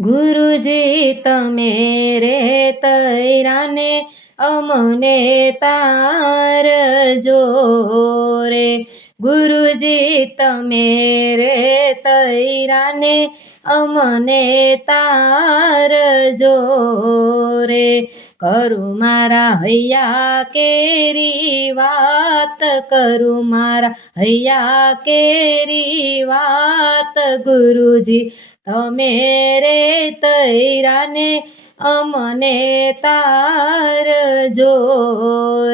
ગુરુજી તમે રે તૈરાને અમને તારજો રે. ગુરુજી તમે રે તૈરાને અમને તારજો રે. કરું મારા હૈયા કેરી વાત, કરું મારા હૈયા કેરી વાત. ગુરુજી તમે રે તૈરાને અમને તારજો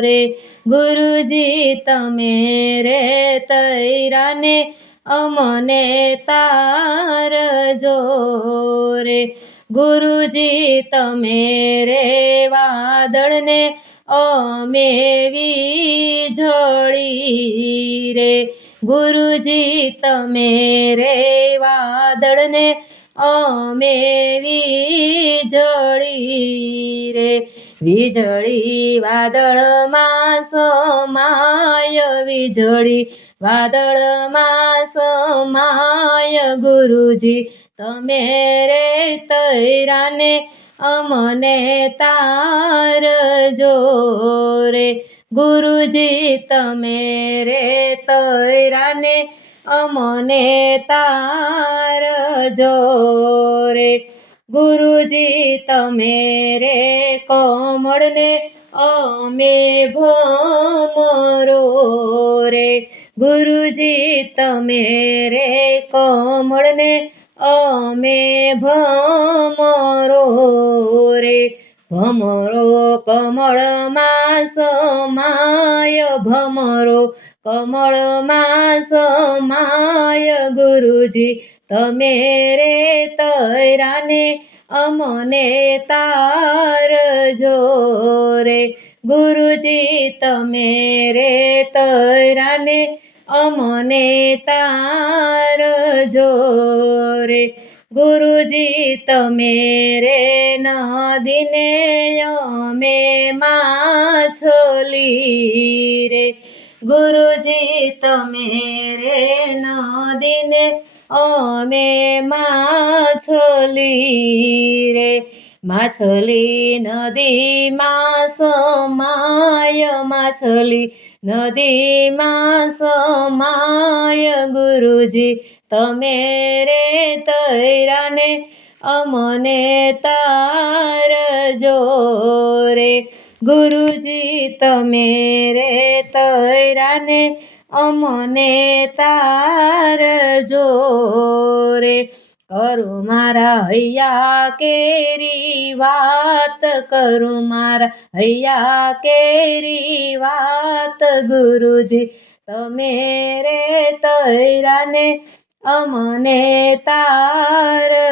રે. ગુરુજી તમે રે તૈરાને અમને તારજો રે. ગુરુજી તમે રે વાદળને અમે વીજળી રે. ગુરુજી તમે રે વાદળને અમે વીજળી રે. વીજળી વાદળમાં સમાય, વીજળી વાદળમાં સમાય. ગુરુજી તમે રે તૈરાને અમને તારજો રે. ગુરુજી તમે રે તૈરાને અમને તારજો રે. ગુરુજી તમે રે કમળને અમે ભમરો રે. ગુરુજી તમે રે કમળને અમે ભમરો રે. ભમરો કમળમાં સમાય, ભમરો કમળમાં સમાય. ગુરુજી તમે રે તૈરાને અમને તારજો રે. ગુરુજી તમે રે તૈરાને અમને તારજો રે. ગુરુજી તમે રે નદીને અમે માછલી રે. ગુરુજી તમે રે નદીને અમે માછલી રે. માછલી નદીમાં સમાય, માછલી નદીમાં સમાય. ગુરુજી તમે રે તૈરાને અમને તારજો રે. ગુરુજી તમે રે તૈરાને અમને તારજો રે. કરું મારા હૈયા કેરી વાત, કરું મારા હૈયા કેરી વાત. ગુરુજી તમે રે તૈરાને અમને તારજો.